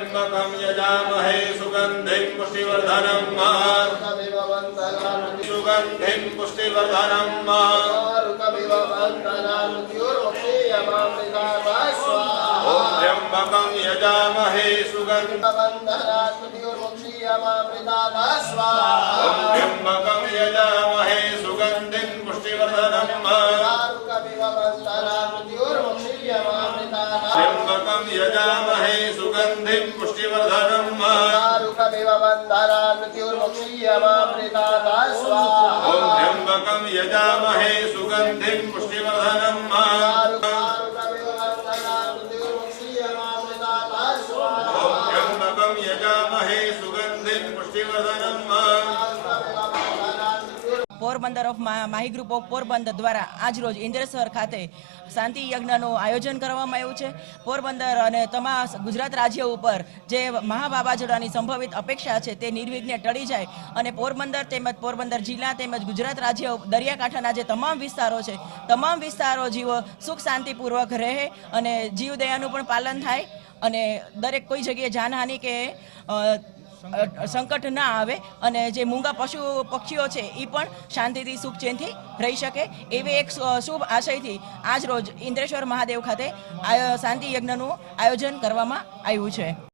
त्र्यंबकं यजामहे सुगंधिं पुष्टिवर्धनं सुगंधिं पुष्टिवर्धनं त्र्यंबकं यजामहे त्र्यंबकं यजामहे सुगंधिं पुष्टिवर्धनं त्र्यंबकं यजामहे सुगंधिं पुष्टिवर्धनं त्र्यंबकं यजामहे सुगंधिं पुष्टिवर्धनं त्र्यंबकं यजामहे सुगंधिं पुष्टिवर्धनं। Porbandar of Mahi group of Porbandar દ્વારા આજ રોજ ઇન્દ્રેશ્વર ખાતે શાંતિ યજ્ઞનું આયોજન કરવામાં આવ્યું છે। પોરબંદર અને તમામ ગુજરાત રાજ્ય ઉપર જે મહાવાવાઝોડાની સંભવિત અપેક્ષા છે તે નિર્વિઘ્ને ટળી જાય અને પોરબંદર તેમજ પોરબંદર જિલ્લા તેમજ ગુજરાત રાજ્ય દરિયાકાંઠાના જે તમામ વિસ્તારો છે તમામ વિસ્તારો જીવો સુખ શાંતિપૂર્વક રહે અને જીવદયાનું પણ પાલન થાય અને દરેક કોઈ જગ્યાએ જાનહાનિ કે સંકટ ના આવે અને જે મૂંગા પશુ પક્ષીઓ છે એ પણ શાંતિથી સુખ ચેનથી રહી શકે એવી એક શુભ આશયથી આજ રોજ ઇન્દ્રેશ્વર મહાદેવ ખાતે શાંતિ યજ્ઞનું આયોજન કરવામાં આવ્યું છે।